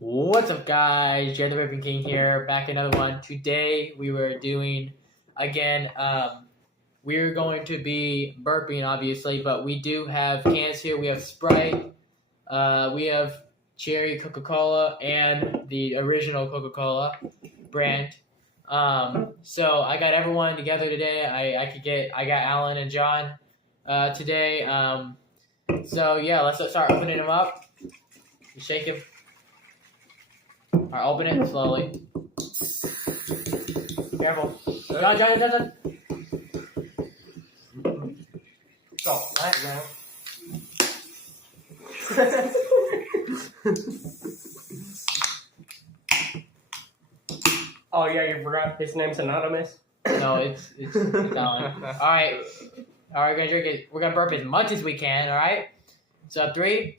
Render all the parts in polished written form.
What's up, guys? Jay the Burping King here, back another one. Today we were doing again. We're going to be burping, obviously, but we do have cans here. We have Sprite, we have Cherry Coca-Cola, and the original Coca-Cola brand. So I got everyone together today. I got Alan and John today. So yeah, let's start opening them up. You shake them. All right, open it slowly. Careful. John. Oh, flat now. Oh yeah, you forgot his name's anonymous. No, it's Alan. All right, we're gonna drink it. We're gonna burp as much as we can. All right. So 3.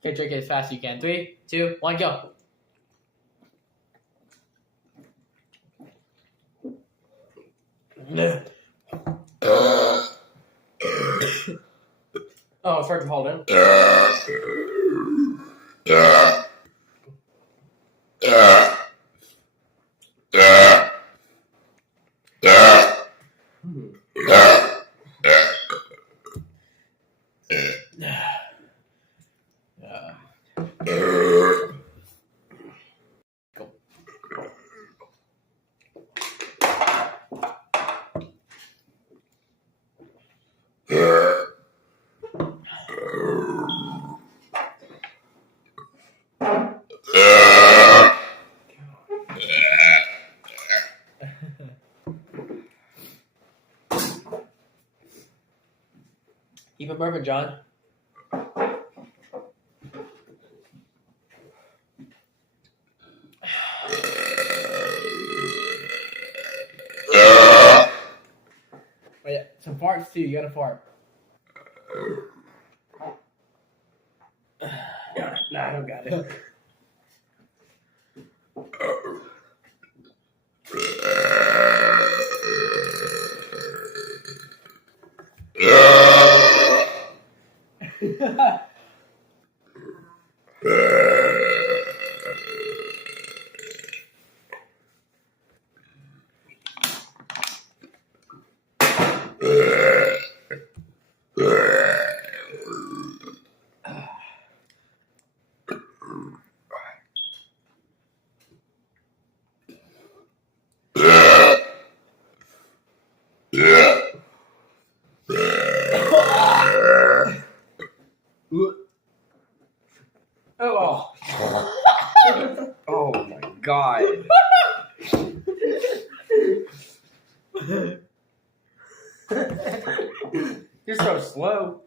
Okay, drink it as fast as you can. 3, 2, 1, go. Oh, it's hard to hold in. Keep it burping, John. Oh, yeah, some farts too. You gotta fart. Nah, I don't got it. Oh. Oh my god. You're so slow.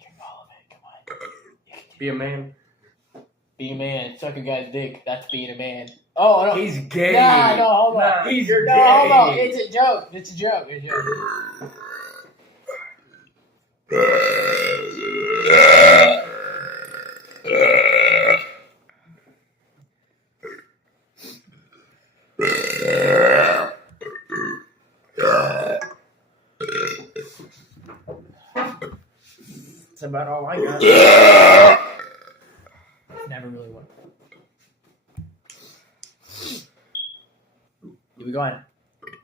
Drink all of it. Come on. Be a man. Be a man. Suck a guy's dick. That's being a man. Oh no. He's gay. Nah, no, hold on. Nah, he's No, gay. hold on. It's a joke. It's a joke. It's a joke. That's about all I got. Never really worked. Keep it going.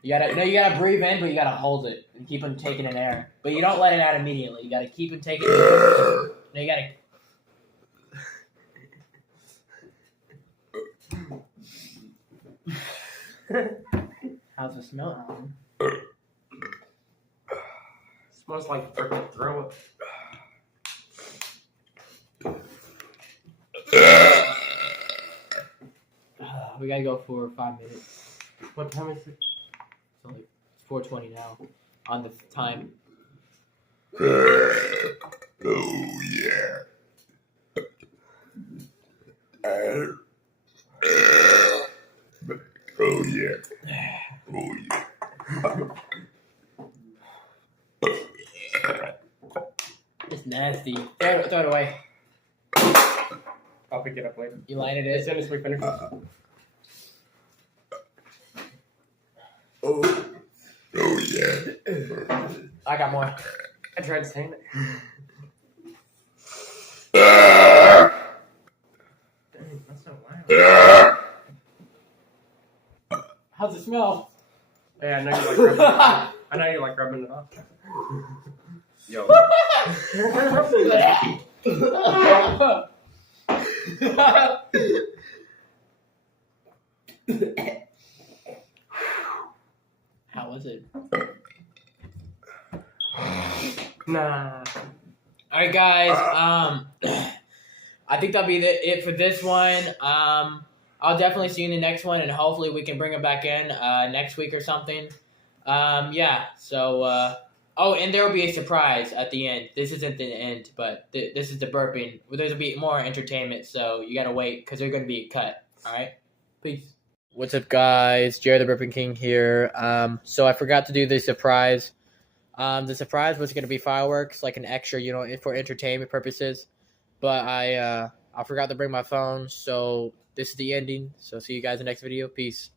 You gotta breathe in, but you gotta hold it and keep on taking in air. But you don't let it out immediately. You gotta keep on taking it. No, you gotta. How's it smell, Alan? Smells like freaking throw up. We gotta go for 5 minutes. What time is it? It's only 4:20 now on the time. Oh yeah. Oh yeah. Oh yeah. It's nasty. Throw it away. I'll pick it up later. You lighted As it. soon as we finish. Oh yeah. I got more. I tried saying it. How's it smell? Hey, I know you like rubbing. I know you like rubbing it off. Yo. How was it? Nah. All right, guys. I think that'll be it for this one. I'll definitely see you in the next one, and hopefully we can bring it back in next week or something. Yeah. So. Oh, and there will be a surprise at the end. This isn't the end, but this is the burping. There's will be more entertainment, so you gotta wait because they're gonna be cut. All right. Peace. What's up, guys? Jared the Burping King here. So I forgot to do the surprise. The surprise was gonna be fireworks, like an extra, for entertainment purposes. But I forgot to bring my phone, so this is the ending. So see you guys in the next video. Peace.